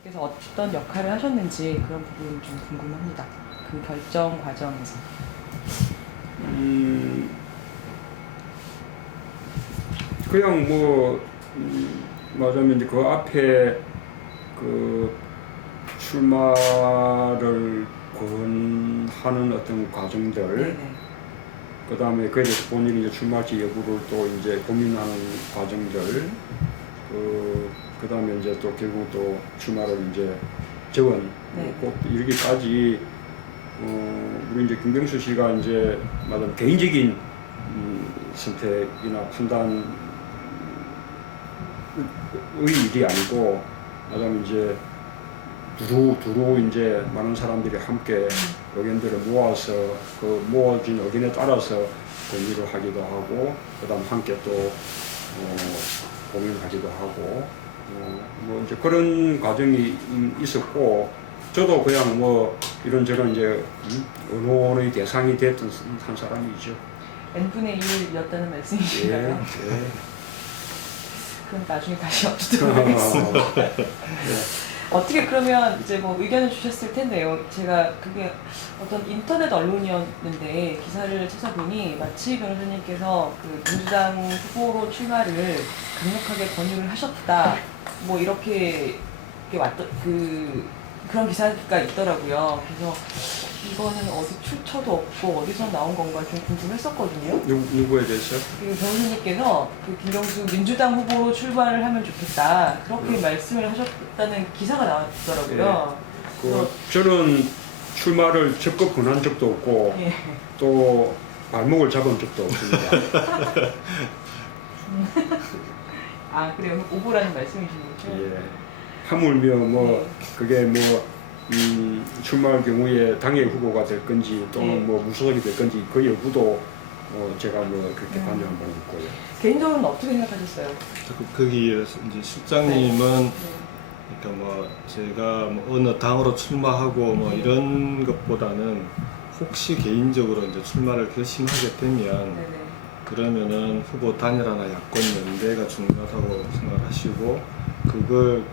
그래서 어떤 역할을 하셨는지 그런 부분 좀 궁금합니다. 그 결정 과정에서. 그냥 말하자면 이제 그 앞에 그 출마를 권하는 어떤 과정들, 네네. 그 다음에 그에 대해서 본인이 이제 출마할지 여부를 또 이제 고민하는 과정들, 그 다음에 이제 또 결국 또 출마를 이제 재원, 네. 꼭 이르기까지, 우리 이제 김경수 씨가 이제 말하자면 개인적인 선택이나 판단의 일이 아니고, 말하자면 이제 두루 이제 많은 사람들이 함께 의견들을 모아서 그 모아진 의견에 따라서 논의를 하기도 하고, 그다음 함께 또 고민하기도 하고, 뭐 이제 그런 과정이 있었고, 저도 그냥 뭐 이런저런 이제 의논의 대상이 됐던 한 사람이죠. n분의 1이었다는 말씀이신가요? 예. 그럼 나중에 다시 여쭙도록 하겠습니다. 어떻게 그러면 이제 뭐 의견을 주셨을 텐데요. 제가 그게 어떤 인터넷 언론이었는데 기사를 찾아보니 마치 변호사님께서 그 민주당 후보로 출마를 강력하게 권유를 하셨다. 뭐 이렇게 왔던 그런 기사가 있더라고요. 그래서 이거는 어디 출처도 없고 어디서 나온 건가 좀 궁금했었거든요. 누구에 대해서? 그 변호사님께서 그 김경수 민주당 후보로 출마를 하면 좋겠다 그렇게 말씀을 하셨다는 기사가 나왔더라고요. 저는 출마를 적극 권한 적도 없고, 예. 또 발목을 잡은 적도 없습니다. 아 그래요? 오보라는 말씀이신 거죠? 예. 하물며 그게 출마할 경우에 당의 후보가 될 건지 또는 무소속이 될 건지 그 여부도 제가 그렇게 관여한 바는 없고요. 개인적으로는 어떻게 생각하셨어요? 거기에 이제 실장님은 그러니까 제가 어느 당으로 출마하고 이런 것보다는 혹시 개인적으로 이제 출마를 결심하게 되면 네네. 그러면은 후보 단일화나 야권 연대가 중요하다고 생각하시고 그걸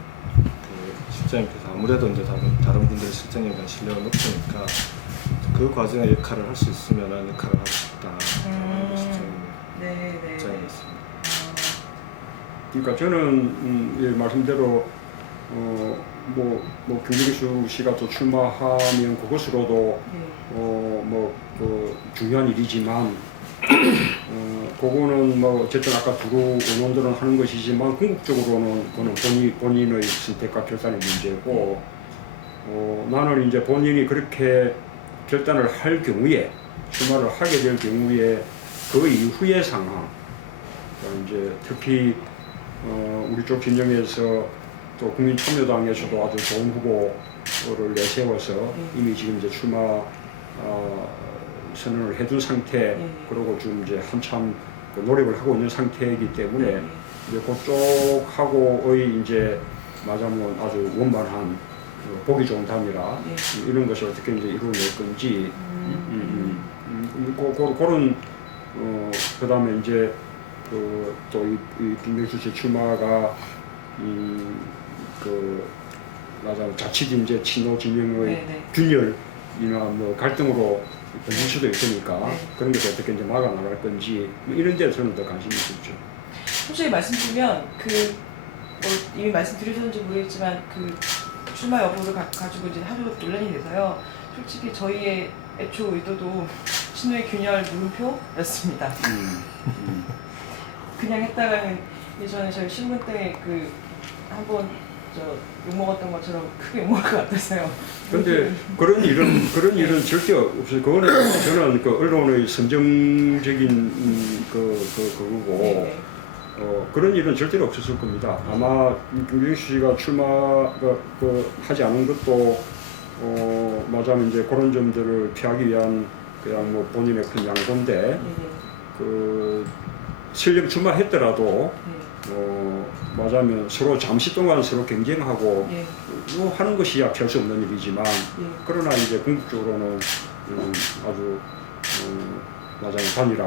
실장님께서 아무래도 이제 다른 분들의 실장님에 대한 신뢰가 높으니까 그 과정의 역할을 할 수 있으면 역할을 하고 싶다라는 실장님의 입장이었습니다. 그러니까 저는 예, 말씀대로 김경수 씨가 또 출마하면 그것으로도 중요한 일이지만 그거는 어쨌든 아까 두루 의논들은 하는 것이지만 궁극적으로는 그거는 본인의 선택과 결단의 문제고, 나는 이제 본인이 그렇게 결단을 할 경우에 출마를 하게 될 경우에 그 이후의 상황, 그러니까 이제 특히 우리 쪽 진영에서 또 국민참여당에서도 아주 좋은 후보를 내세워서 이미 지금 이제 출마 선언을 해둔 상태, 그리고 지금 이제 한참 노력을 하고 있는 상태이기 때문에 이제 그쪽하고의 이제 말하자면 아주 원만한 보기 좋은 단일화 이런 것을 어떻게 이제 이루어낼 건지 그런 그다음에 이제 또 이 김경수 씨 출마가 말하자면 자칫 이제 친노 진영의 균열이나 갈등으로 번질 수도 있으니까 그런 것을 어떻게 이제 막아 나갈 건지 이런 데 저는 더 관심이 있었죠. 솔직히 말씀드리면 이미 말씀드리셨는지 모르겠지만 출마 여부를 가지고 이제 하도 논란이 돼서요. 솔직히 저희의 애초 의도도 친노의 균열 물음표였습니다. 그냥 했다가는 예전에 저희 신문 때 한번 욕먹었던 것처럼 크게 욕먹을 것 같아서요. 근데 그런 일은 절대 없어요. 그거는 저는 그 언론의 선정적인 그거고 그런 일은 절대로 없었을 겁니다. 아마 김경수 씨가 출마 하지 않은 것도 말하자면 이제 그런 점들을 피하기 위한 그냥 본인의 큰 양보인데 실력 출마했더라도 말하자면 서로 잠시 동안 서로 경쟁하고 하는 것이야 별 수 없는 일이지만 그러나 이제 궁극적으로는 아주 말하자면 단일화,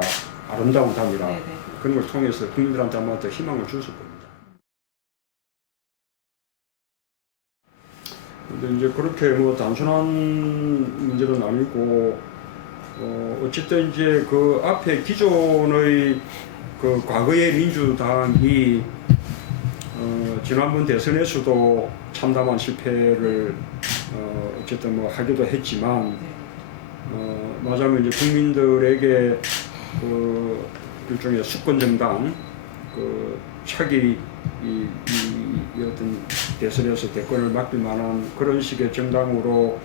아름다운 단일화 그런 걸 통해서 국민들한테 아마 더 희망을 줬을 겁니다. 근데 이제 그렇게 뭐 단순한 문제는 아니고 어쨌든 이제 그 앞에 기존의 그 과거의 민주당이 지난번 대선에서도 참담한 실패를 어쨌든 뭐 하기도 했지만 말하자면 이제 국민들에게 그 일종의 수권 정당 그 차기 이 어떤 대선에서 대권을 맡길 만한 그런 식의 정당으로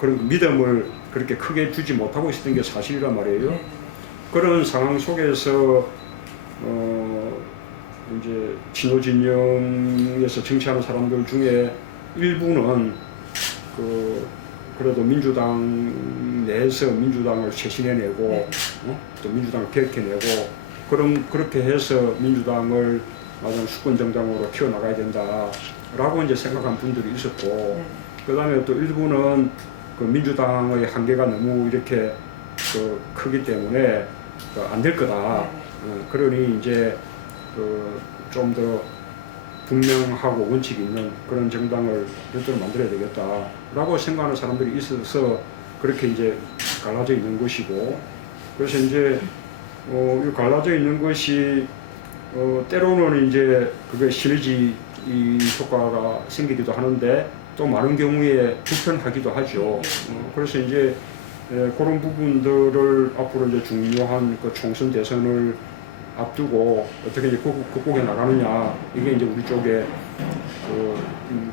그런 믿음을 그렇게 크게 주지 못하고 있었던 게 사실이란 말이에요. 네. 그런 상황 속에서 이제 친노 진영에서 정치하는 사람들 중에 일부는 그래도 민주당 내에서 민주당을 쇄신해내고 또 민주당을 개혁해내고 그렇게 해서 민주당을 맞아 수권 정당으로 키워나가야 된다라고 이제 생각한 분들이 있었고 그다음에 또 일부는 그 민주당의 한계가 너무 이렇게 크기 때문에 안 될 거다. 그러니 이제 좀 더 분명하고 원칙이 있는 그런 정당을 별도로 만들어야 되겠다라고 생각하는 사람들이 있어서 그렇게 이제 갈라져 있는 것이고 그래서 이제 이 갈라져 있는 것이 때로는 이제 그게 시너지 효과가 생기기도 하는데 또 많은 경우에 불편하기도 하죠. 그래서 이제 그런 부분들을 앞으로 이제 중요한 그 총선 대선을 앞두고 어떻게 이제 극복해 나가느냐 이게 이제 우리 쪽에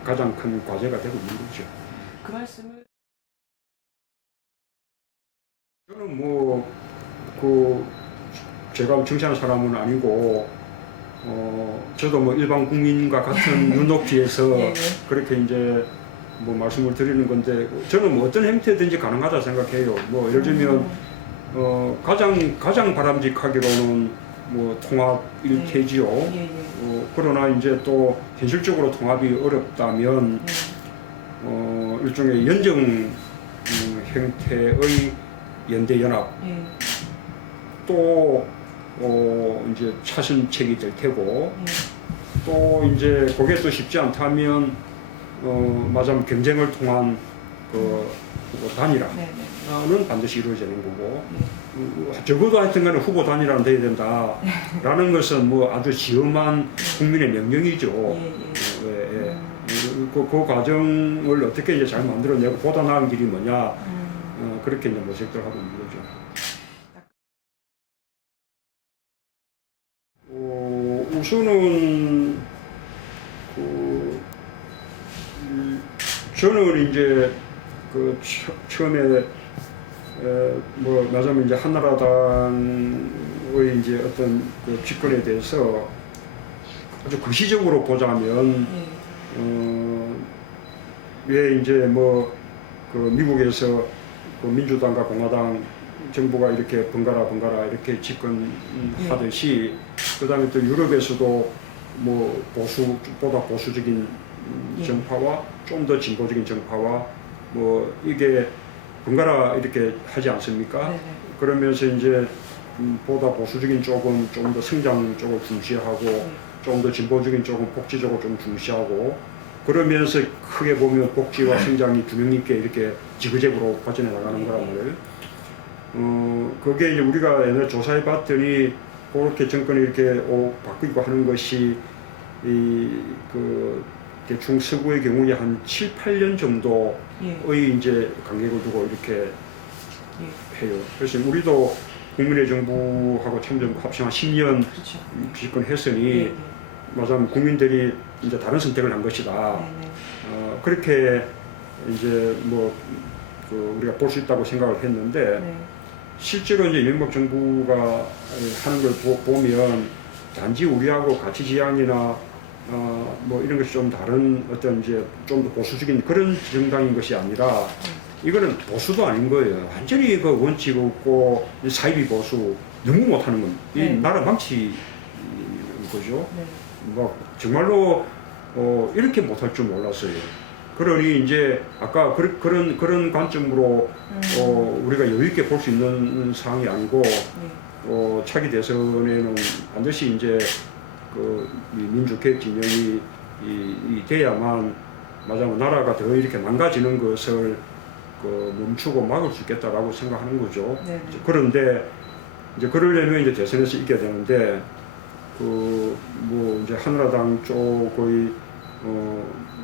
가장 큰 과제가 되고 있는 거죠. 그 말씀을 저는 뭐 제가 정치하는 사람은 아니고 저도 뭐 일반 국민과 같은 눈높이에서 예. 그렇게 이제 뭐 말씀을 드리는 건데 저는 뭐 어떤 형태든지 가능하다 생각해요. 뭐 예를 들면 가장 바람직하기로는 뭐 통합일 테지요. 그러나 이제 또 현실적으로 통합이 어렵다면 일종의 연정 형태의 연대 연합 또 이제 차선책이 될 테고 또 이제 그게 또 쉽지 않다면 말하자면 경쟁을 통한 단일화는 반드시 이루어지는 거고 적어도 하여튼간에 후보 단일화는 돼야 된다라는 것은 뭐 아주 시험한 국민의 명령이죠. 그 과정을 어떻게 이제 잘 만들어내고 보다 나은 길이 뭐냐 그렇게 이제 모색들 하고 있는 거죠. 우선은 저는 이제 처음에 뭐 말하자면 이제 한나라당의 이제 어떤 집권에 대해서 아주 구시적으로 보자면 왜 이제 뭐 미국에서 민주당과 공화당 정부가 이렇게 번갈아 이렇게 집권하듯이 그다음에 또 유럽에서도 뭐 보다 보수적인 정파와 좀 더 진보적인 정파와 뭐 이게 번갈아 이렇게 하지 않습니까? 그러면서 이제 보다 보수적인 쪽은 좀 더 성장 쪽을 중시하고 좀 더 진보적인 쪽은 복지 쪽을 좀 중시하고 그러면서 크게 보면 복지와 성장이 균형 있게 이렇게 지그재그로 발전해 나가는 거란 말이에요. 그게 이제 우리가 옛날에 조사해 봤더니 그렇게 정권이 이렇게 바뀌고 하는 것이 대충 서구의 경우에 한 7, 8년 정도의 이제 간격을 두고 이렇게 해요. 그래서 우리도 국민의 정부하고 참정부 합치면 10년 집권했으니 말하자면 국민들이 이제 다른 선택을 한 것이다. 그렇게 이제 뭐 우리가 볼 수 있다고 생각을 했는데 실제로 이제 이명박 정부가 하는 걸 보면 단지 우리하고 가치 지향이나 뭐 이런 것이 좀 다른 어떤 이제 좀 더 보수적인 그런 정당인 것이 아니라 이거는 보수도 아닌 거예요. 완전히 그 원칙 없고 사이비 보수 너무 못하는 건 이 나라 망치 거죠. 뭐 정말로 이렇게 못할 줄 몰랐어요. 그러니 이제 아까 그런 관점으로 우리가 여유 있게 볼 수 있는 상황이 아니고 차기 대선에는 반드시 이제 민주개혁 진영이 돼야만 말하자면 나라가 더 이렇게 망가지는 것을 멈추고 막을 수 있겠다라고 생각하는 거죠. 네. 그런데 이제 그러려면 이제 대선에서 이겨야 되는데 뭐 이제 한나라당 쪽의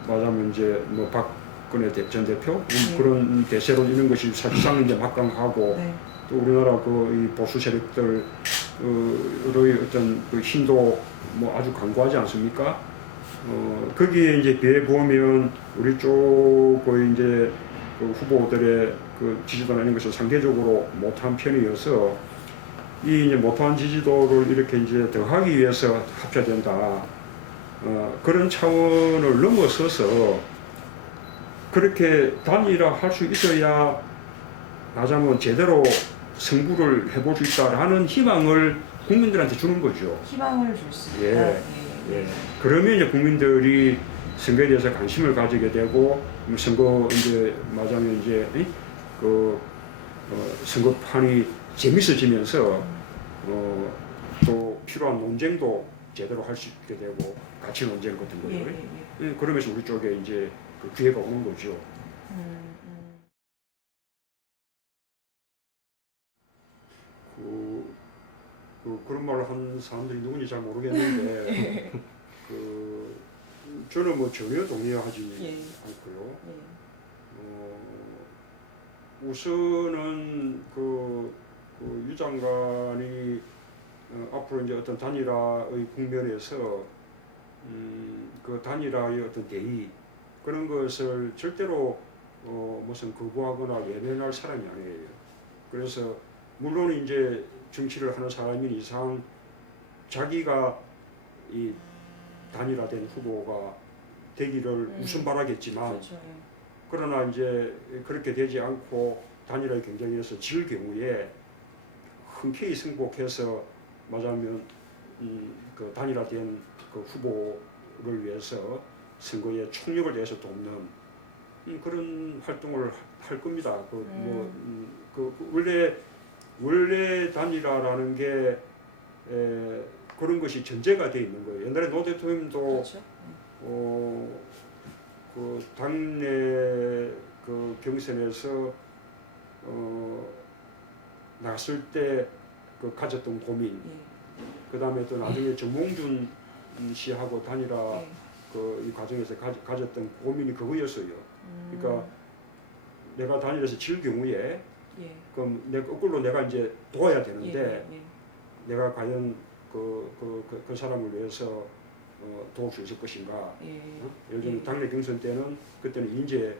말하자면 이제 뭐 박근혜 전 대표 네. 그런 대세로 이런 것이 사실상 이제 막강하고 네. 또 우리나라 이 보수 세력들의 어떤 그 힘도 뭐 아주 강고하지 않습니까? 거기에 이제 비해 보면 우리 쪽의 이제 그 후보들의 그 지지도나 이런 것을 상대적으로 못한 편이어서 이 이제 못한 지지도를 이렇게 이제 더하기 위해서 합쳐야 된다. 그런 차원을 넘어서서 그렇게 단일화할 수 있어야 말하자면 제대로 승부를 해볼 수 있다라는 희망을 국민들한테 주는 거죠. 희망을 줄 수 있다. 예. 예. 그러면 이제 국민들이 선거에 대해서 관심을 가지게 되고 선거 이제 말하자면 이제 선거판이 재밌어지면서 또 필요한 논쟁도 제대로 할 수 있게 되고 가치 논쟁 같은 거예요. 예, 그러면서 우리 쪽에 이제 그 기회가 오는 거죠. 그런 말을 한 사람들이 누군지 잘 모르겠는데 저는 뭐 전혀 동의하지 않고요. 우선은 유 장관이 앞으로 이제 어떤 단일화의 국면에서 그 단일화의 어떤 대의 그런 것을 절대로 무슨 거부하거나 외면할 사람이 아니에요. 그래서 물론 이제 정치를 하는 사람인 이상 자기가 이 단일화된 후보가 되기를 우선 바라겠지만 그렇죠. 그러나 이제 그렇게 되지 않고 단일화의 경쟁에서 질 경우에 흔쾌히 승복해서 말하자면 그 단일화된 그 후보를 위해서 선거에 총력을 내서 돕는 그런 활동을 할 겁니다. 원래 단일화라는 게 그런 것이 전제가 돼 있는 거예요. 옛날에 노 대통령도 그렇죠. 그 당내 그 경선에서 나갔을 때 그 가졌던 고민, 그 다음에 또 나중에 정몽준 씨하고 단일화 이 과정에서 가졌던 고민이 그거였어요. 그러니까 내가 단일화에서 질 경우에 그럼 거꾸로 내가 이제 도와야 되는데 내가 과연 그 사람을 위해서 도울 수 있을 것인가. 예를 들면 당내 경선 때는 그때는 인재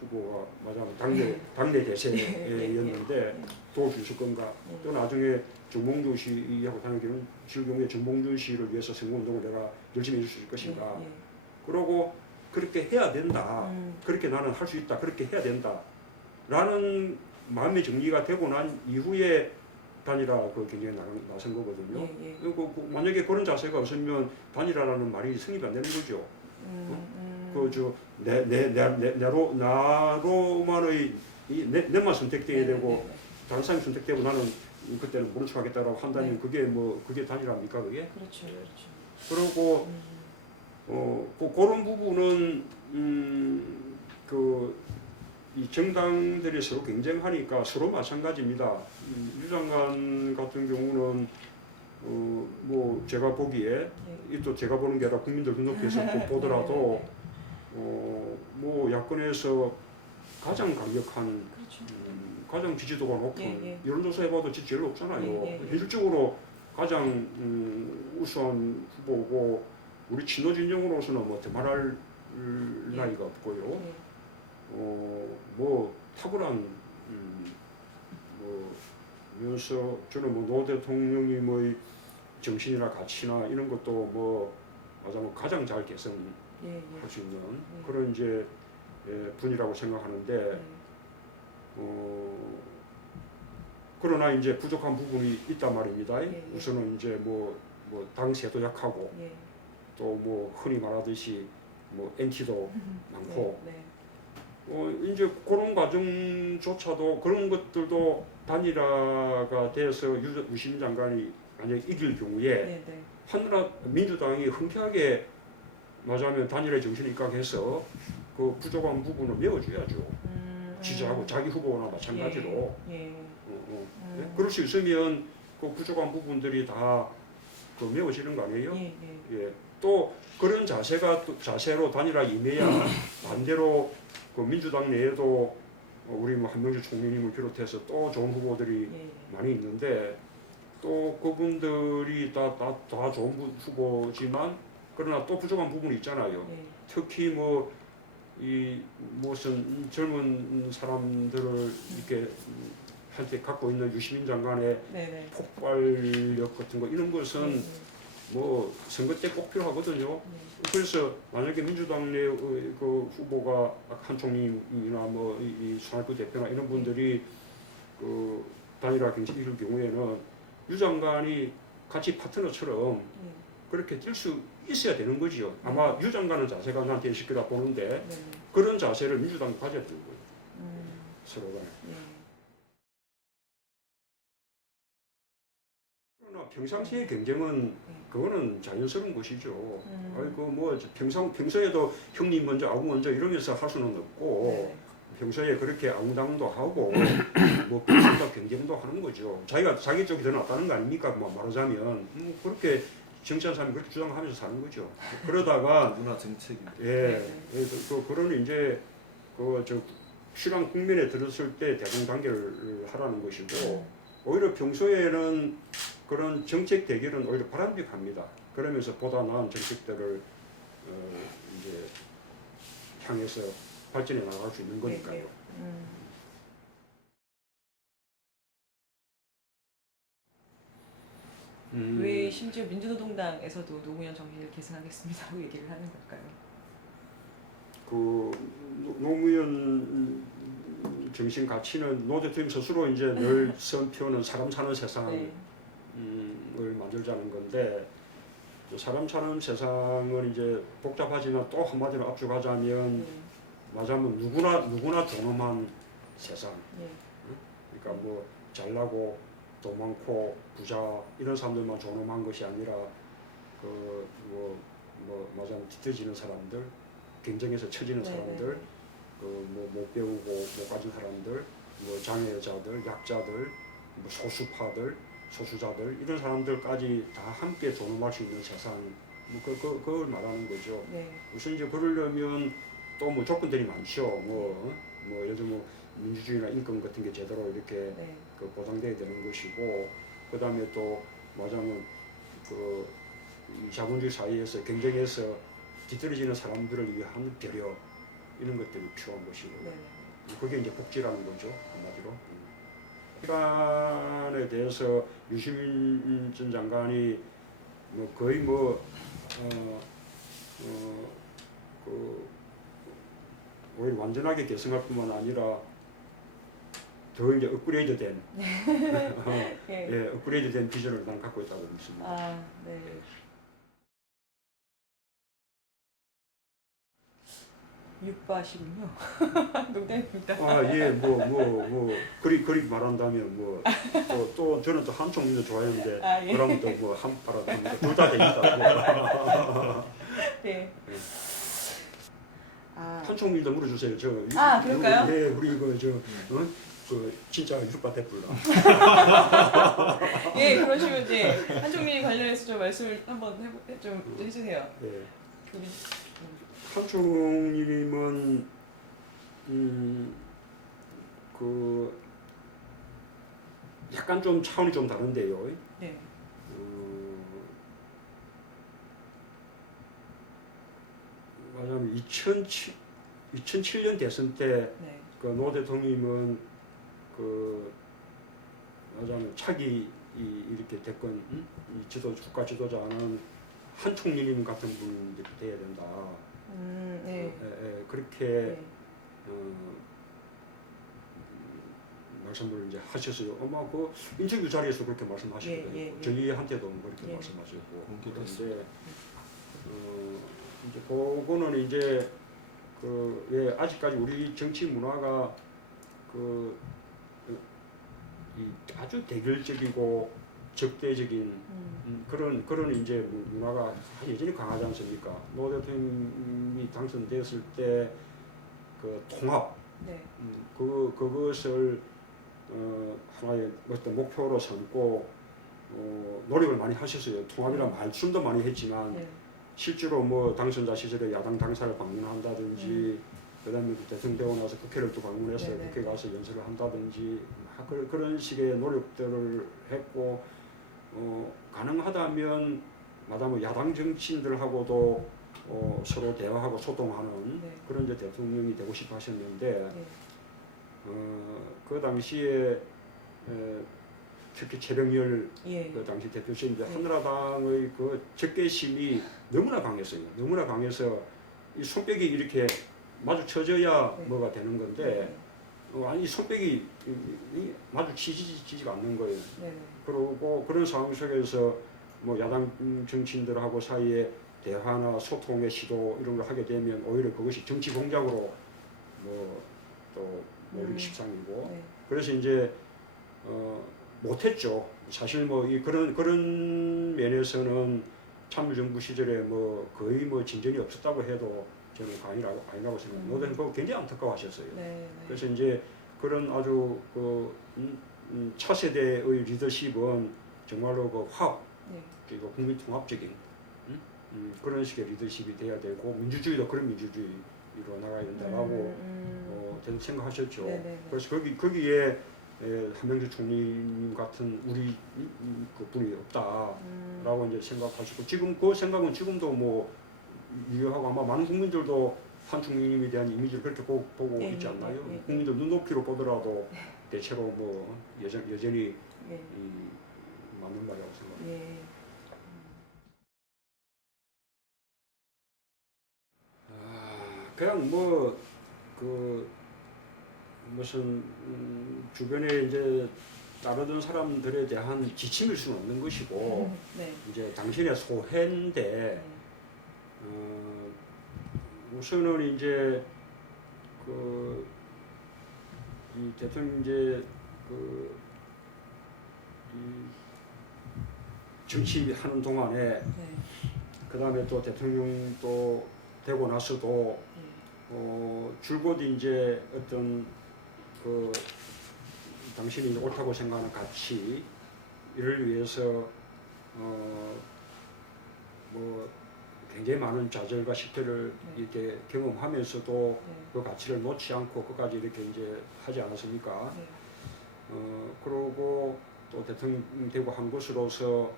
후보가 말하자면 당내 대세였는데 도울 수 있을 건가. 또 나중에 정몽준 씨하고 당내 질 경우에 정몽준 씨를 위해서 선거운동을 내가 열심히 해줄 수 있을 것인가. 그러고 그렇게 해야 된다. 그렇게 나는 할 수 있다. 그렇게 해야 된다. 라는 마음의 정리가 되고 난 이후에 단일화 그 경쟁에 나선 거거든요. 만약에 그런 자세가 없으면 단일화라는 말이 성립이 안 되는 거죠. 나로만의 내만 선택되게 되고 다른 사람이 선택되고 나는 그때는 모른 척하겠다라고 한다면 그게 단일화입니까 그게? 그렇죠. 그리고 그런 부분은 이 정당들이 서로 경쟁하니까 서로 마찬가지입니다. 유 장관 같은 경우는 뭐 제가 보기에 또 제가 보는 게 아니라 국민들 눈높이에서 보더라도 뭐 야권에서 가장 강력한 가장 지지도가 높은 여론조사 해봐도 제일 높잖아요. 현실적으로 가장 우수한 후보고 우리 친노 진영으로서는 뭐 말할 나위가 없고요. 뭐 탁월한 면서 저는 뭐 노 대통령이 뭐 정신이나 가치나 이런 것도 뭐 말하자면 가장 잘 개선할 수 있는 그런 이제 분이라고 생각하는데 그러나 이제 부족한 부분이 있단 말입니다. 우선은 이제 뭐 당세도 약하고 또 뭐 흔히 말하듯이 뭐 NT도 많고 이제 그런 과정조차도 그런 것들도 단일화가 돼서 유시민 장관이 만약에 이길 경우에 한나라 민주당이 흔쾌하게 말하자면 단일화에 정신이 입각해서 그 부족한 부분을 메워줘야죠. 지지하고 자기 후보나 마찬가지로. 그럴 수 있으면 그 부족한 부분들이 다 그 메워지는 거 아니에요? 예. 또 그런 자세로 단일화 임해야 반대로 그 민주당 내에도 우리 뭐 한명주 총리님을 비롯해서 또 좋은 후보들이 많이 있는데 또 그분들이 다 좋은 후보지만 그러나 또 부족한 부분이 있잖아요. 특히 뭐 이 무슨 젊은 사람들을 이렇게 한테 갖고 있는 유시민 장관의 폭발력 같은 거 이런 것은 뭐 선거 때 꼭 필요하거든요. 그래서 만약에 민주당 내 그 후보가 한 총리나 뭐 이 손학규 대표나 이런 분들이 그 단일화 경쟁이 이럴 경우에는 유 장관이 같이 파트너처럼 그렇게 뛸 수 있어야 되는 거지요. 아마 유 장관은 자세가 난 대식이라 보는데 그런 자세를 민주당이 가져야 되는 거예요. 서로 간에. 그러나 평상시의 경쟁은 그거는 자연스러운 것이죠. 아이고 뭐 평소에도 형님 먼저 아우 먼저 이러면서 할 수는 없고 평소에 그렇게 아웅다웅도 하고 뭐 평소에 경쟁도 하는 거죠. 자기 쪽이 더 낫다는 거 아닙니까? 뭐 말하자면 그렇게 정치하는 사람이 그렇게 주장하면서 사는 거죠. 그러다가 문화 정책인데. 그런 이제 실황 국면에 들었을 때 대동단결을 하라는 것이고 오히려 평소에는 그런 정책 대결은 오히려 바람직합니다. 그러면서 보다 나은 정책들을 이제 향해서 발전해 나갈 수 있는 거니까요. 왜 심지어 민주노동당에서도 노무현 정신을 계승하겠습니다고 얘기를 하는 걸까요? 그 노무현 정신 가치는 노 대통령 스스로 이제 늘 선표는 사람 사는 세상을 만들자는 건데 사람 사는 세상을 이제 복잡하지만 또 한마디로 압축하자면 말하자면 누구나 존엄한 세상. 그러니까 뭐 잘나고 돈 많고 부자 이런 사람들만 존엄한 것이 아니라 그 뭐 말하자면 뒤처지는 사람들, 경쟁에서 처지는 사람들, 그 뭐 못 배우고 못 가진 사람들, 뭐 장애자들, 약자들, 뭐 소수파들, 소수자들 이런 사람들까지 다 함께 존엄할 수 있는 세상, 그걸 말하는 거죠. 우선 이제 그러려면 또 뭐 조건들이 많죠. 뭐 예를 들면 민주주의나 인권 같은 게 제대로 이렇게 그 보장돼야 되는 것이고, 그 다음에 또 말하자면 이 자본주의 사회에서 경쟁에서 뒤떨어지는 사람들을 위한 배려 이런 것들이 필요한 것이고, 그게 이제 복지라는 거죠, 한마디로. 시간에 대해서 유시민 전 장관이 뭐 거의 오히려 완전하게 계승할 뿐만 아니라 더 이제 업그레이드된 업그레이드된 비전을 난 갖고 있다고 믿습니다. 육바시군요. 농담입니다. 그리 말한다면 또 저는 또 한총리도 좋아하는데 그러면 또 뭐 한파라 둘 다 되니까. 한총리도 물어주세요. 그럴까요? 우리 진짜 육바 대불라. 그러시면 이제 한총리 관련해서 좀 말씀을 한번 좀 해주세요. 한총리님은 약간 좀 차원이 좀 다른데요. 말하자면 2007년 대선 때 그 노 대통령님은 말하자면 차기 이렇게 됐건 국가 지도자는 한 총리님 같은 분이 돼야 된다. 그렇게 말씀을 이제 하셨어요. 아마 그 인터뷰 자리에서 그렇게 말씀하시거든요. 저희한테도 그렇게 말씀하셨고. 그런데 이제 그거는 이제 아직까지 우리 정치 문화가 아주 대결적이고 적대적인 그런 이제 문화가 여전히 강하지 않습니까? 노 대통령이 당선됐을 때 그 통합 네. 그것을 하나의 어떤 목표로 삼고 노력을 많이 하셨어요. 통합이란 말씀도 많이 했지만 네. 실제로 뭐 당선자 시절에 야당 당사를 방문한다든지 그다음에 대통령 되고 나서 국회를 또 방문해서 네, 네, 국회 네. 가서 연설을 한다든지 그런 식의 노력들을 했고 가능하다면 마다뭐 야당 정치인들하고도 서로 대화하고 소통하는 네. 그런 이제 대통령이 되고 싶어 하셨는데 네. 그 당시에 특히 최병열 예. 그 당시 대표실 이제 네. 한나라당의 그 적개심이 너무나 강했어요. 너무나 강해서 이 손뼉이 이렇게 마주쳐져야 네. 뭐가 되는 건데 아니 손뼉이 마주치지가 않는 거예요. 네. 그러고 그런 상황 속에서 뭐 야당 정치인들하고 사이에 대화나 소통의 시도 이런 걸 하게 되면 오히려 그것이 정치 공작으로 뭐또 모르기 십상이고 네. 그래서 이제 못했죠. 사실 뭐 이 그런 면에서는 참여정부 시절에 뭐 거의 뭐 진전이 없었다고 해도 저는 아니라고 생각합니다. 노 대통령 굉장히 안타까워하셨어요. 네. 네. 그래서 이제 그런 아주 차세대의 리더십은 정말로 그 화합 네. 그리고 국민 통합적인 그런 식의 리더십이 돼야 되고 민주주의도 그런 민주주의로 나가야 된다라고 저는 생각하셨죠. 네네네. 그래서 거기에 한명주 총리님 같은 우리 그 분이 없다라고 이제 생각하시고 지금 그 생각은 지금도 뭐 이해하고 아마 많은 국민들도 한 총리님에 대한 이미지를 그렇게 보고 예, 있지 않나요? 예, 예, 예. 국민들 눈높이로 보더라도 대체로 뭐 여전히 예. 맞는 말이라고 생각합니다. 예. 그냥 뭐 그 무슨 주변에 이제 따르던 사람들에 대한 지침일 수는 없는 것이고 네. 이제 당신의 소회인데 네. 우선은 이제 이 대통령 이제 이 정치하는 동안에 네. 그 다음에 또 대통령 또 되고 나서도 네. 줄곧 이제 어떤 당신이 옳다고 생각하는 가치 이를 위해서 뭐 굉장히 많은 좌절과 실패를 네. 이렇게 경험하면서도 네. 그 가치를 놓지 않고 끝까지 이렇게 이제 하지 않았습니까? 네. 그러고 또 대통령 되고 한 것으로서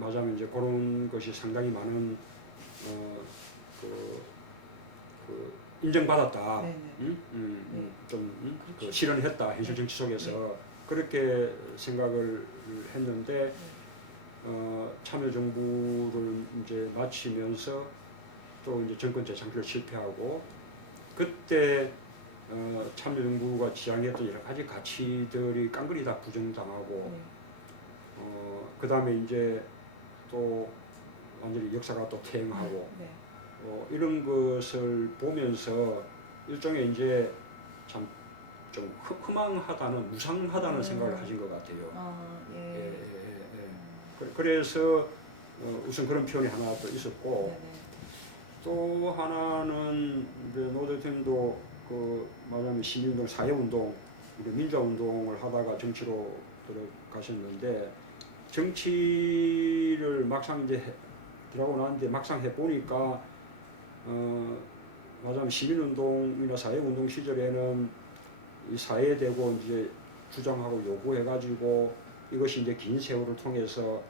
맞아면 이제 그런 것이 상당히 많은 인정받았다. 네. 네. 좀 그렇죠. 실현했다. 현실 정치 속에서 그렇게 생각을 했는데 참여정부를 이제 마치면서 또 이제 정권 재창출에 실패하고 그때 참여정부가 지향했던 여러 가지 가치들이 깡그리 다 부정당하고 네. 그 다음에 이제 또 완전히 역사가 또 퇴행하고 네. 이런 것을 보면서 일종의 이제 참 좀 허망하다는 무상하다는 생각을 하신 것 같아요. 예. 그래서 우선 그런 표현이 하나 또 있었고 네네. 또 하나는 이제 노 대통령도 말하자면 시민운동, 사회운동, 민주화운동을 하다가 정치로 들어가셨는데 정치를 막상 이제 들어가고 나는데 막상 해보니까 말하자면 시민운동이나 사회운동 시절에는 이 사회되고 이제 주장하고 요구해가지고 이것이 이제 긴 세월을 통해서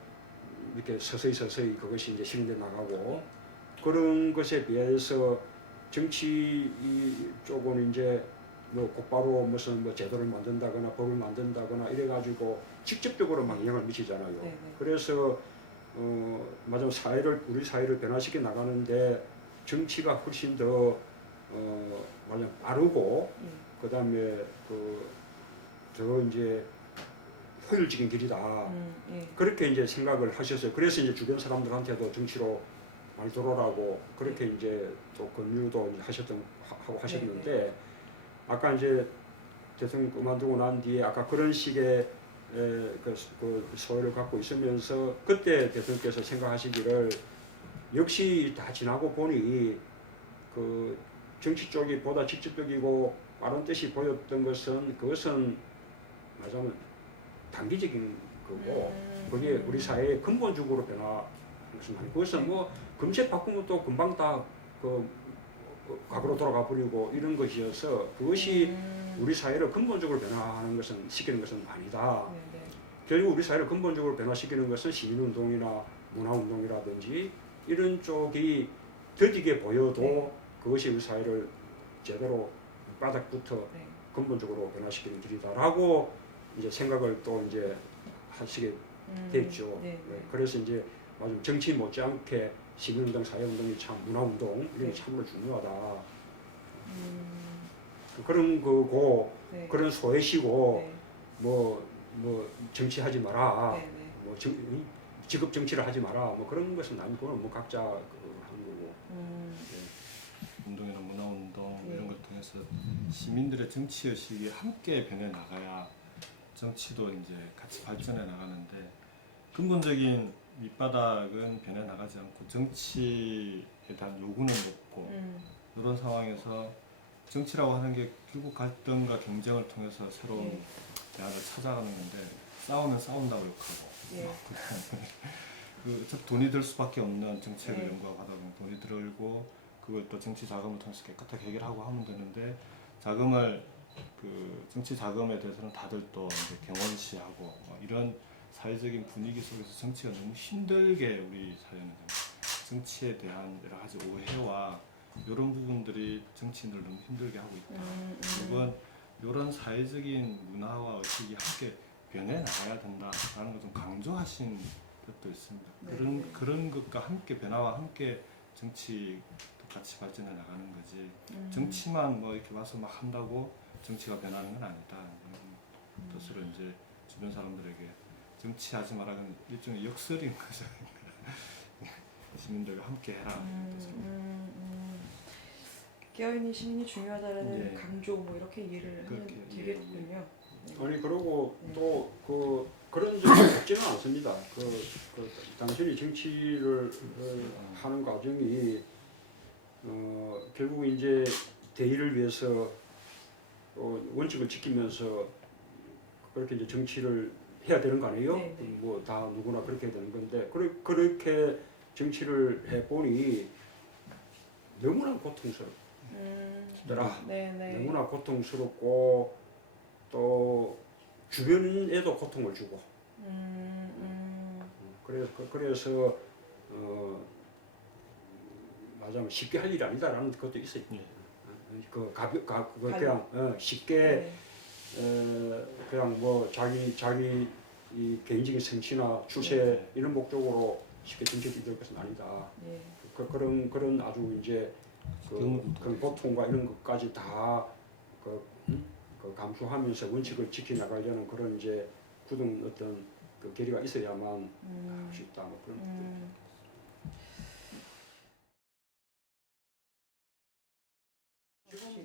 이렇게 서서히 그것이 이제 실현돼 나가고 그런 것에 비해서 정치 쪽은 이제 뭐 곧바로 무슨 뭐 제도를 만든다거나 법을 만든다거나 이래가지고 직접적으로 막 영향을 미치잖아요. 네네. 그래서 맞아 우리 사회를 변화시켜 나가는데 정치가 훨씬 더 맞아 빠르고 그 다음에 더 이제 효율적인 길이다. 예. 그렇게 이제 생각을 하셨어요. 그래서 이제 주변 사람들한테도 정치로 많이 들어오라고 그렇게 이제 또 권유도 하고 하셨는데 아까 이제 대통령 그만두고 난 뒤에 아까 그런 식의 그 소회를 갖고 있으면서 그때 대통령께서 생각하시기를 역시 다 지나고 보니 그 정치 쪽이 보다 직접적이고 빠른 뜻이 보였던 것은 그것은 말하자면 단기적인 거고 그게 우리 사회에 근본적으로 변화한 것은 아니고 그것은 뭐 금세 바꾸면 또 금방 다그 과거로 돌아가 버리고 이런 것이어서 그것이 우리 사회를 근본적으로 변화하는 것은 시키는 것은 아니다. 네네. 결국 우리 사회를 근본적으로 변화시키는 것은 시민운동이나 문화운동이라든지 이런 쪽이 더디게 보여도 네. 그것이 우리 사회를 제대로 바닥부터 네. 근본적으로 변화시키는 길이다라고 이제 생각을 또 이제 하시게 됐죠. 네. 네, 그래서 이제 맞아 정치 못지않게 시민운동, 사회운동이 참 문화운동 이런 네. 게 참으로 중요하다. 그런 거고 네. 그런 소외시고 네. 뭐 정치하지 마라. 네. 네. 뭐 직업 정치를 하지 마라. 뭐 그런 것은 아니고 뭐 각자 하는 거고. 네. 운동이나 문화운동 네. 이런 걸 통해서 시민들의 정치의식이 함께 변해 나가야 정치도 이제 같이 발전해 나가는데 근본적인 밑바닥은 변해 나가지 않고 정치에 대한 요구는 높고 이런 상황에서 정치라고 하는 게 결국 갈등과 경쟁을 통해서 새로운 네. 대안을 찾아가는 건데 싸우면 싸운다고 욕하고 예. 그 어차피 돈이 들 수밖에 없는 정책을 네. 연구하다 보면 돈이 들고 그걸 또 정치 자금을 통해서 깨끗하게 해결하고 하면 되는데 자금을 그 정치 자금에 대해서는 다들 또 이제 경원시하고 뭐 이런 사회적인 분위기 속에서 정치가 너무 힘들게 우리 사회는 정치에 대한 여러 가지 오해와 이런 부분들이 정치인을 너무 힘들게 하고 있다. 이번 이런 사회적인 문화와 의식이 함께 변해 나가야 된다라는 걸 좀 강조하신 것도 있습니다. 네. 그런 것과 함께 변화와 함께 정치도 같이 발전해 나가는 거지. 정치만 뭐 이렇게 와서 막 한다고 정치가 변하는 건 아니다. 이런 뜻으로 이제 주변 사람들에게 정치하지 말라는 일종의 역설인 거죠. 시민들과 함께 해라. 이런 뜻으로. 깨어있는 시민이 중요하다는 예. 강조 뭐 이렇게 이해를 하면 그렇게, 되겠군요. 네. 아니 그러고 네. 또 그런 점이 없지는 않습니다. 당신이 정치를 하는 과정이 결국 이제 대의를 위해서 원칙을 지키면서 그렇게 이제 정치를 해야 되는 거 아니에요? 네, 네. 뭐 다 누구나 그렇게 해야 되는 건데 그렇게 정치를 해보니 너무나 고통스럽더라. 네네. 너무나 고통스럽고 또 주변에도 고통을 주고 그래서 말하자면 쉽게 할 일이 아니다라는 것도 있어요. 예. 그냥 쉽게 네. 그냥 뭐 자기 이 개인적인 성취나 추세 네. 이런 목적으로 쉽게 정치를 이룰 것은 아니다. 네. 그런 아주 이제 그런 고통과 이런 것까지 다 감수하면서 원칙을 지켜나가려는 그런 이제 굳은 어떤 그 결의가 있어야만 할 수 있다. 뭐 그런.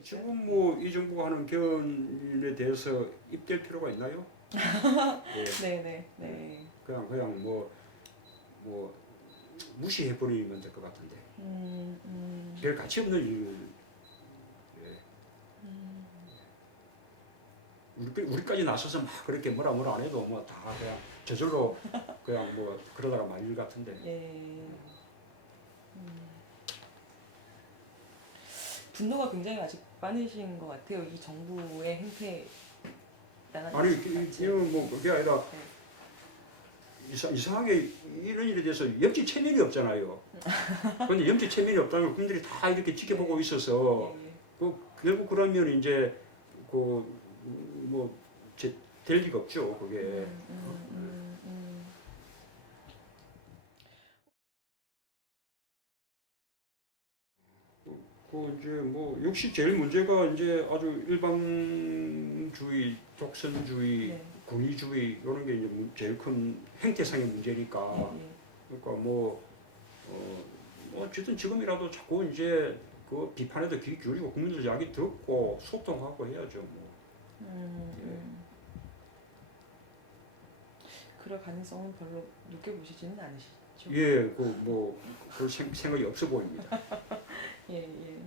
지금 뭐 이 정부가 하는 개헌에 대해서 입될 필요가 있나요? 네네. 네. 그냥 뭐 무시해 버리면 될 것 같은데. 별 가치 없는 일. 우리까지 나서서 막 그렇게 뭐라 안 해도 뭐 다 그냥 저절로 그냥 뭐 그러다가 말일 같은데. 예. 분노가 굉장히 아직 많으신 것 같아요. 이 정부의 행태. 아니 이건 뭐 그게 아니라 이상하게 이런 일에 대해서 염치 체면이 없잖아요. 근데 염치 체면이 없다는 걸 국민들이 다 이렇게 지켜보고 있어서 결국 그러면 이제 될 리가 없죠. 그게. 이제 뭐 역시 제일 문제가 이제 아주 일방주의, 독선주의, 네. 권위주의 이런 게 이제 제일 큰 행태상의 문제니까. 그러니까 어쨌든 지금이라도 자꾸 이제 그 비판에도 귀 기울이고 국민들 이야기 듣고 소통하고 해야죠. 뭐. 그럴 가능성은 별로 높게 보시지는 않으시죠? 예, 그럴 생각이 없어 보입니다. 예, 예.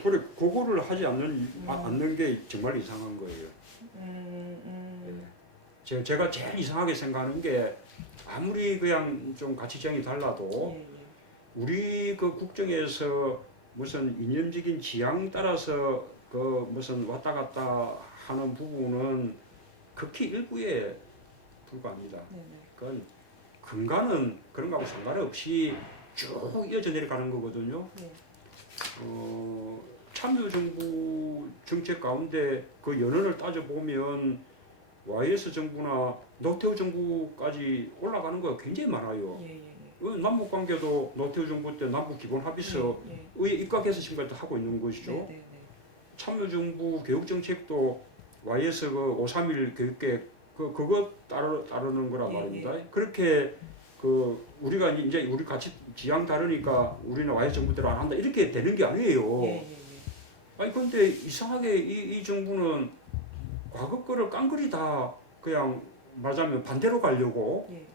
그래, 그거를 하지 않는 게 정말 이상한 거예요. 제가 제일 이상하게 생각하는 게 아무리 그냥 좀 가치정이 달라도 예, 예. 우리 그 국정에서 무슨 이념적인 지향 따라서 그 무슨 왔다 갔다 하는 부분은 극히 일부에 불과합니다. 네네. 그건 근간은 그런 거하고 상관없이 쭉 이어져 내려가는 거거든요. 네. 참여정부 정책 가운데 그 연원을 따져보면 YS 정부나 노태우 정부까지 올라가는 거 굉장히 많아요. 예, 예, 남북 관계도 노태우 정부 때 남북 기본 합의서에 입각해서 지금까지 하고 있는 것이죠. 네, 네, 네. 참여정부 교육정책도 YS 그 531 교육계획 그거 따르는 거란 예, 말입니다. 그렇게 그 우리가 이제 우리 같이 지향 다르니까 우리는 YS 정부대로 안 한다 이렇게 되는 게 아니에요. 예, 예, 예. 아니 근데 이상하게 이 정부는 과거 거를 깡그리 다 그냥 말하자면 반대로 가려고 예.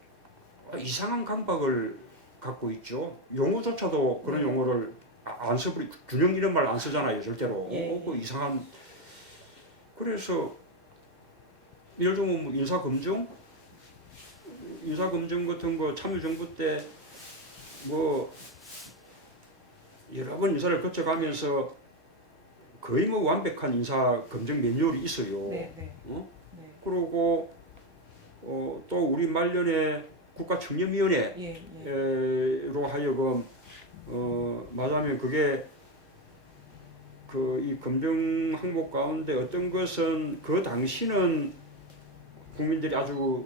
이상한 강박을 갖고 있죠. 용어조차도 그런 네. 용어를 안 써버리 균형 이런 말 안 쓰잖아요 절대로. 예. 그 이상한. 그래서 예를 들면 뭐 인사검증 같은 거 참여정부 때 뭐 여러 번 인사를 거쳐가면서 거의 뭐 완벽한 인사검증 매뉴얼이 있어요. 네, 네. 네. 그리고 또 우리 말년에 국가청렴위원회로 예, 예. 하여금 말하자면 그게 이 검증 항목 가운데 어떤 것은 그 당시는 국민들이 아주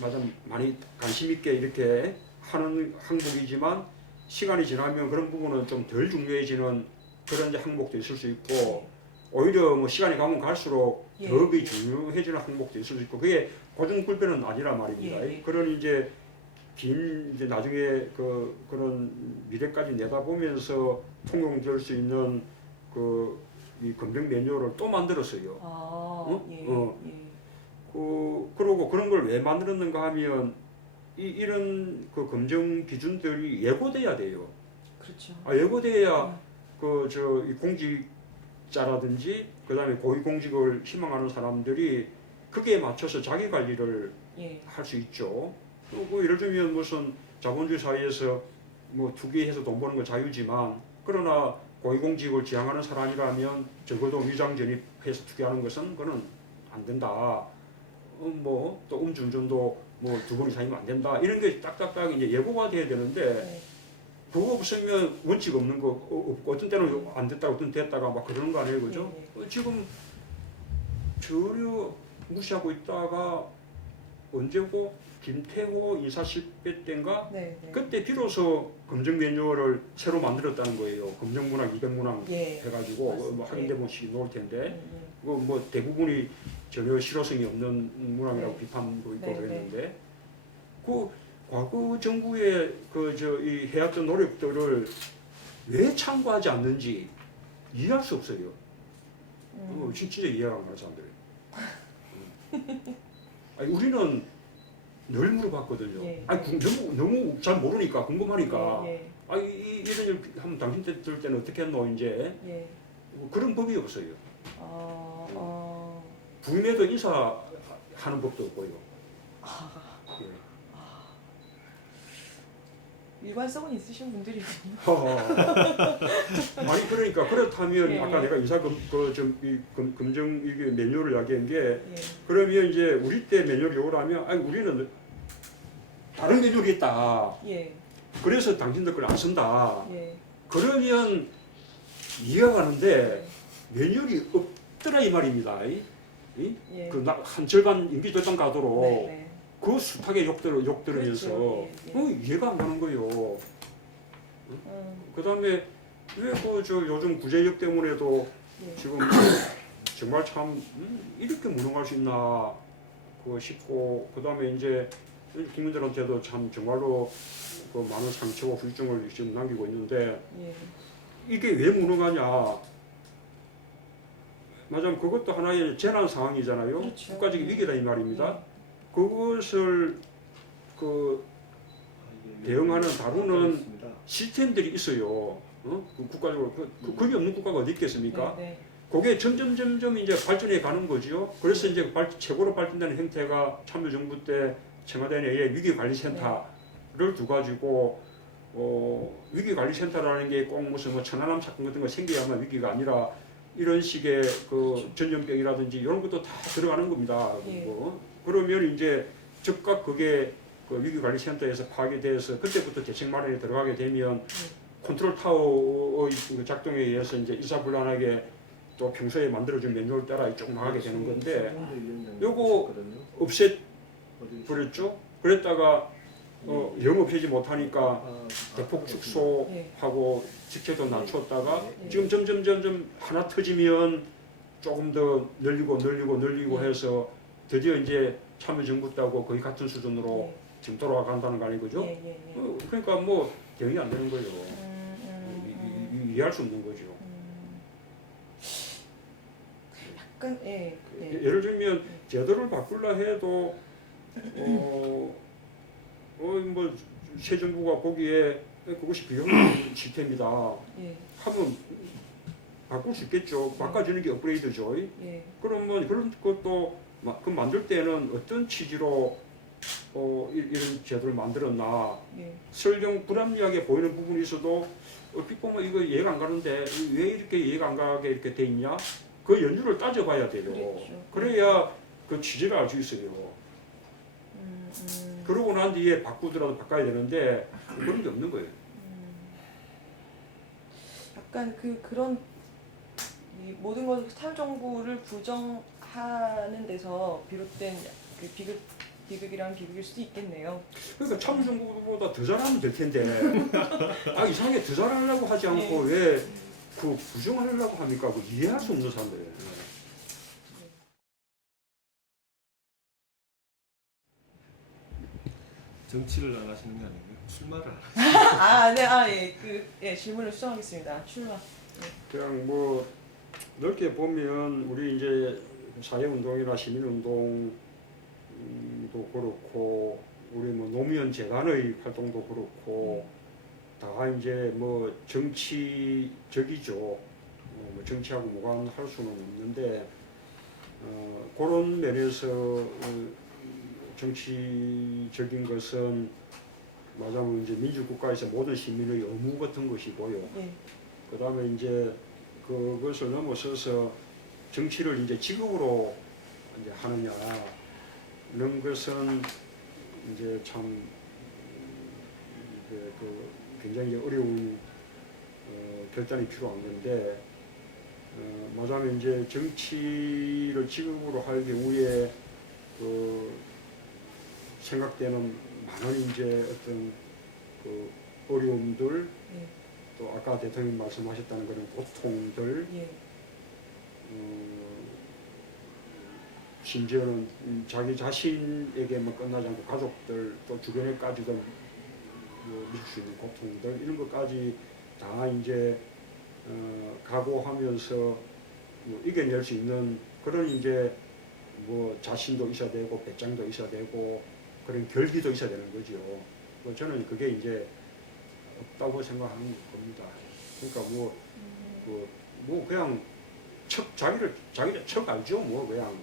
말하자면 많이 관심 있게 이렇게 하는 항목이지만 시간이 지나면 그런 부분은 좀 덜 중요해지는 그런 이제 항목도 있을 수 있고 오히려 뭐 시간이 가면 갈수록 예. 더 그게 중요해지는 항목도 있을 수 있고 그게 고정불변은 아니란 말입니다. 예, 예. 그런 이제 긴 이제 나중에 그런 미래까지 내다보면서 통용될 수 있는 이 검증 매뉴얼을 또 만들었어요. 아, 예, 예. 그러고 그런 걸 왜 만들었는가 하면 이런 그 검증 기준들이 예고돼야 돼요. 그렇죠. 예고돼야 이 공직자라든지 그다음에 고위공직을 희망하는 사람들이 그게 맞춰서 자기 관리를 예. 할 수 있죠. 뭐 예를 들면 무슨 자본주의 사회에서 뭐 투기해서 돈 버는 건 자유지만 그러나 고위공직을 지향하는 사람이라면 적어도 위장 전입해서 투기하는 것은 그는 안 된다. 뭐 또 음주운전도 뭐 2번 이상이면 안 된다. 이런 게 딱딱딱 이제 예고가 돼야 되는데 네. 그거 없으면 원칙 없는 거 없고 어떤 때는 안 됐다가 어떤 됐다가 막 그러는 거 아니에요, 그죠? 지금 전혀 무시하고 있다가 언제고 김태호 인사 실패 때인가 네, 네. 그때 비로소 검증 매뉴얼을 새로 만들었다는 거예요. 검증문항, 200문항 예. 해가지고 뭐 맞습니다. 확인돼 번씩 놓을 텐데 예. 그거 뭐 대부분이 전혀 실효성이 없는 문항이라고 네. 비판도 있고 네, 그랬는데 그 과거 정부의 이 해왔던 노력들을 왜 참고하지 않는지 이해할 수 없어요. 진짜 이해가 안 가는 사람들이. 아니, 우리는 늘 물어봤거든요. 예. 아니, 너무 잘 모르니까 궁금하니까. 예, 예. 이런 일 하면 당신 들 때는 어떻게 했노 이제 예. 뭐 그런 법이 없어요. 어. 부임해도 인사하는 법도 없고요. 예. 일관성은 있으신 분들이군요. 아니 그러니까 그렇다면 예, 아까 예. 내가 검증 이게 매뉴얼을 이야기한 게 예. 그러면 이제 우리 때 매뉴얼이 오라면 아니 우리는 다른 매뉴얼이 있다. 예. 그래서 당신들 걸 안 쓴다. 예. 그러면 이해가 가는데 매뉴얼이 없더라 이 말입니다. 예. 한 절반 임기 절반 가도록 네, 네. 그 숱하게 욕 들으면서 그렇죠. 예, 예. 이해가 안 가는 거예요. 그다음에 왜 요즘 구제역 때문에도 예. 지금 정말 참 이렇게 무능할 수 있나 싶고 그다음에 이제 국민들한테도 참 정말로 많은 상처와 후유증을 지금 남기고 있는데 예. 이게 왜 무능하냐? 맞아요. 그것도 하나의 재난 상황이잖아요. 그렇죠. 국가적인 위기다 이 말입니다. 네. 그것을 그 대응하는 다루는 있습니다. 시스템들이 있어요. 그 국가적으로 그게 없는 국가가 어디 있겠습니까? 네, 네. 그게 점점 이제 발전해 가는 거죠. 그래서 이제 최고로 발전되는 형태가 참여정부 때 청와대 내에 위기관리센터를 두 가지고 위기관리센터라는 게 꼭 무슨 뭐 천안함 사건 같은 거 생겨야만 위기가 아니라 이런 식의 그 전염병이라든지 이런 것도 다 들어가는 겁니다. 예. 그러면 이제 즉각 그게 그 위기관리센터에서 파괴돼서 그때부터 대책 마련에 들어가게 되면 컨트롤 타워의 그 작동에 의해서 이제 일사불란하게 또 평소에 만들어준 매뉴얼 따라 쭉 나가게 되는 건데 요거 없애버렸죠. 그랬다가 영업하지 못하니까 대폭 축소하고 직책도 낮췄다가 지금 점점 하나 터지면 조금 더 늘리고 해서 드디어 이제 참여정부 때하고 거의 같은 수준으로 지금 돌아간다는 거 아니고죠. 그러니까 뭐 대응이 안 되는 거죠. 이해할 수 없는 거죠. 약간 예를 들면 제도를 바꾸려 해도 뭐 새 정부가 보기에 그것이 비용적인 시스템이다 하면 바꿀 수 있겠죠. 바꿔주는 게 업그레이드죠. 그러면 그런 것도 그 만들 때는 어떤 취지로 이런 제도를 만들었나 설령 불합리하게 보이는 부분이 있어도 얼핏 보면 이거 이해가 안 가는데 왜 이렇게 이해가 안 가게 이렇게 돼 있냐 그 연유를 따져봐야 돼요. 그렇죠. 그래야 그 취지를 알 수 있어요. 그러고 난 뒤에 바꾸더라도 바꿔야 되는데 그런 게 없는 거예요. 약간 그런 이 모든 것을 참정부를 부정하는 데서 비롯된 그 비극이란 비극일 수도 있겠네요. 그러니까 참정부보다 더 잘하면 될 텐데 이상하게 더 잘하려고 하지 않고 왜 그 부정하려고 합니까? 그 이해할 수 없는 사람들. 정치를 안 하시는 게 아니고요. 출마를 안 하시는 질문을 수정하겠습니다. 출마. 그냥 뭐 넓게 보면 우리 이제 사회운동이나 시민운동도 그렇고 우리 뭐 노무현 재단의 활동도 그렇고 다 이제 뭐 정치적이죠. 뭐 정치하고 무관할 수는 없는데 그런 면에서 정치적인 것은 말하자면 이제 민주국가에서 모든 시민의 의무 같은 것이고요. 그 다음에 이제 그것을 넘어서서 정치를 이제 직업으로 이제 하느냐 이런 것은 이제 참 굉장히 어려운 결단이 필요한 건데 말하자면 이제 정치를 직업으로 할 경우에 생각되는 많은 이제 어떤 그 어려움들 또 아까 대통령 말씀하셨다는 그런 고통들 심지어는 자기 자신에게만 끝나지 않고 가족들 또 주변에까지도 미칠 수 있는 고통들 이런 것까지 다 이제 각오하면서 뭐 이겨낼 수 있는 그런 이제 뭐 자신도 있어야 되고 배짱도 있어야 되고 그런 결기도 있어야 되는 거죠. 뭐 저는 그게 이제 없다고 생각하는 겁니다. 그러니까 뭐 그냥 자기 척 알죠. 뭐 그냥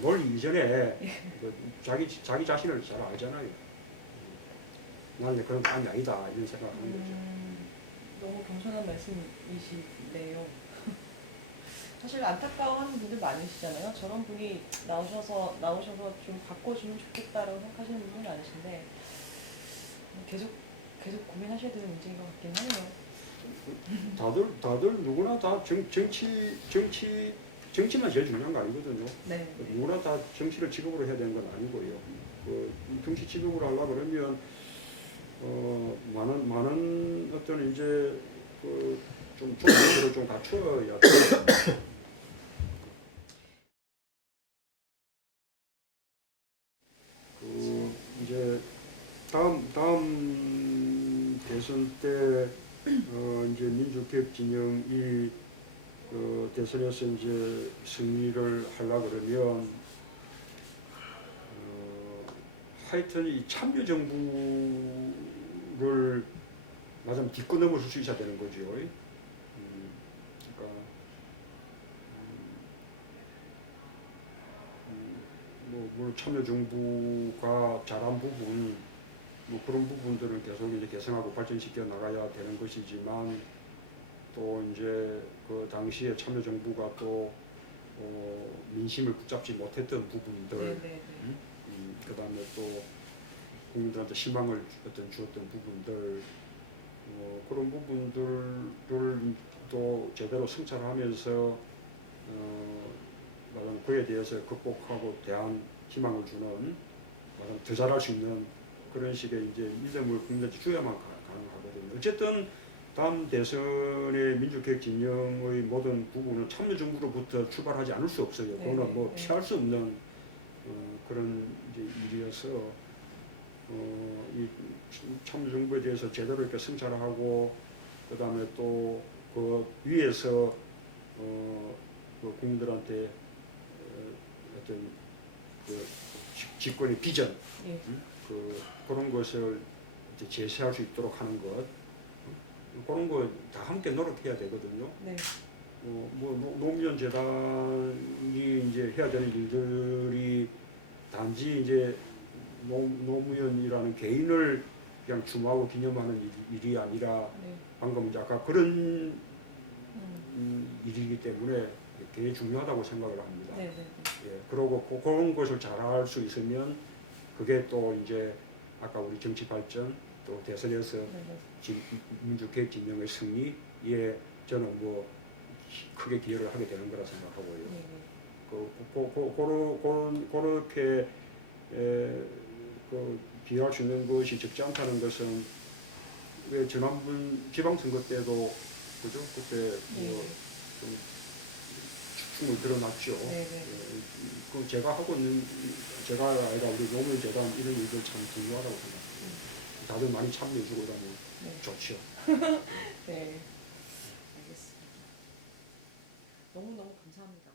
논리 이전에 자기 자신을 잘 알잖아요. 나는 그런 사람이 아니다 이런 생각하는 거죠. 너무 겸손한 말씀이시네요. 사실 안타까워하는 분들 많으시잖아요. 저런 분이 나오셔서 좀 바꿔주면 좋겠다라고 생각하시는 분들 많으신데 계속 고민하셔야 되는 문제인 것 같긴 하네요. 다들 누구나 다 정치만 제일 중요한 거 아니거든요. 네. 누구나 다 정치를 직업으로 해야 되는 건 아니고요. 정치 직업으로 하려고 그러면 많은 어떤 이제 좀 조건들을 좀 갖춰야 돼요. 이제 다음 대선 때 이제 민주개혁 진영이 그 대선에서 이제 승리를 하려 그러면 하여튼 이 참여 정부를 맞으면 뒷걸음을 수 있어야 되는 거죠. 그러니까 뭐 물론 참여 정부가 잘한 부분, 뭐 그런 부분들은 계속 이제 개선하고 발전시켜 나가야 되는 것이지만 또 이제 그 당시에 참여 정부가 또 민심을 붙잡지 못했던 부분들, 그다음에 또 국민들한테 희망을 주었던 부분들, 그런 부분들을 또 제대로 성찰하면서 말하면 그에 대해서 극복하고 대한 희망을 주는 말하면 더 잘할 수 있는 그런 식의 이제 믿음을 국민들한테 줘야만 가능하거든요. 어쨌든 다음 대선의 민주개혁 진영의 모든 부분은 참여정부로부터 출발하지 않을 수 없어요. 그거는 뭐 피할 수 없는 그런 이제 일이어서 이 참여정부에 대해서 제대로 이렇게 성찰하고 그다음에 또 그 위에서 그 국민들한테 어떤 그 집권의 비전 그런 것을 이제 제시할 수 있도록 하는 것 그런 거 다 함께 노력해야 되거든요. 네. 뭐 노무현 재단이 이제 해야 되는 일들이 단지 이제 노무현이라는 개인을 그냥 추모하고 기념하는 일이 아니라 방금 이제 아까 그런 일이기 때문에 굉장히 중요하다고 생각을 합니다. 예, 그리고 그런 것을 잘할 수 있으면 그게 또 이제 아까 우리 정치 발전 또 대선에서 민주개혁 진영의 승리에 저는 뭐 크게 기여를 하게 되는 거라 생각하고요. 그렇게 기여할 수 있는 것이 적지 않다는 것은 왜 지난번 지방선거 때도 그죠? 그때 뭐좀 충분히 드러났죠. 그 제가 하고 있는 제가 아니라 우리 노무현 재단 이런 일들 참 중요하다고 생각합니다. 다들 많이 참여해주고 이러면 좋죠. 네, 알겠습니다. 너무너무 감사합니다.